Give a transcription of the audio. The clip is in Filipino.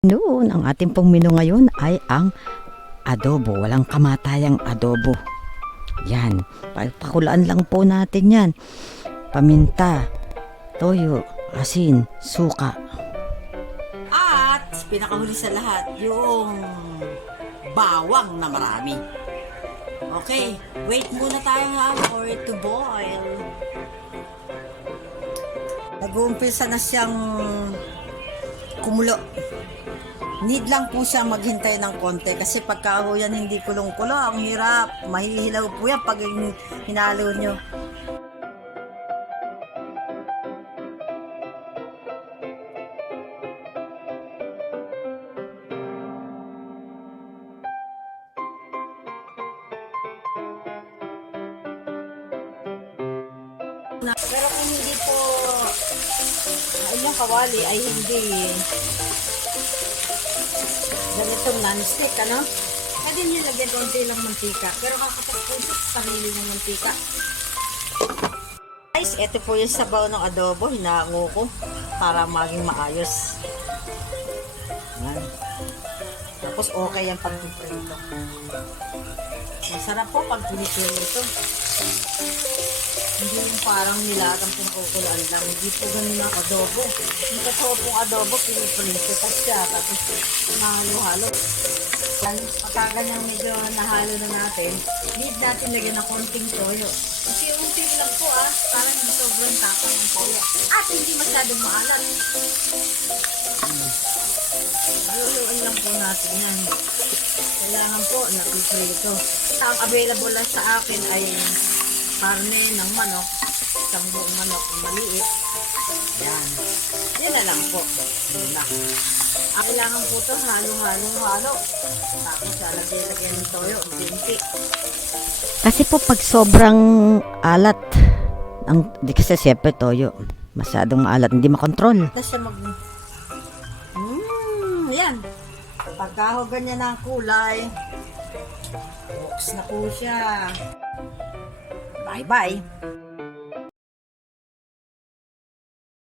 Noon, ang ating pong menu ngayon ay ang adobo. Walang kamatayang adobo. Yan. Pakulaan lang po natin yan. Paminta, toyo, asin, suka. At pinakahuli sa lahat, yung bawang na marami. Okay, wait muna tayo ha for it to boil. Nag-uumpisa na siyang kumulo. Need lang po siya maghintay ng konti kasi pagka ho yan hindi kulong-kulo, ang hirap. Mahihilaw po yan pag hinalo nyo. Pero kung hindi po yung kawali ay hindi ganitong non-stick, ano? Pwede nyo lagyan konti lang mantika. Pero kakapag sa sarili ng mantika. Guys, ito po yung sabaw ng adobo. Hinango ko para maging maayos. Yan. Tapos okay yung pag-prito. Masarap po pag piniprito. Hindi yung parang nilagang pinakukulaan lang. Hindi po ganun ang adobo. Yung totoo pong adobo, piniprito pa siya. Tapos mahalo-halo. Pagkaganyang medyo nahalo na natin, need natin lagyan ng konting toyo. Unti-unti lang po parang hindi sobrang tapang ng toyo. At hindi masyadong maalat. Haluan lang po natin yan. Kailangan po napiprito. Ang available lang sa akin ay karne ng manok, isang buong manok maliit. Yan. Yan na lang po. Yan na. Kailangan po ito halo. Tapos lagyan ng toyo, binti. Kasi po pag sobrang alat, di kasi siyempre toyo, masyadong maalat, hindi makontrol. Tapos siya yan. Pagka ho ganyan ang kulay, books na po siya. Bye-bye.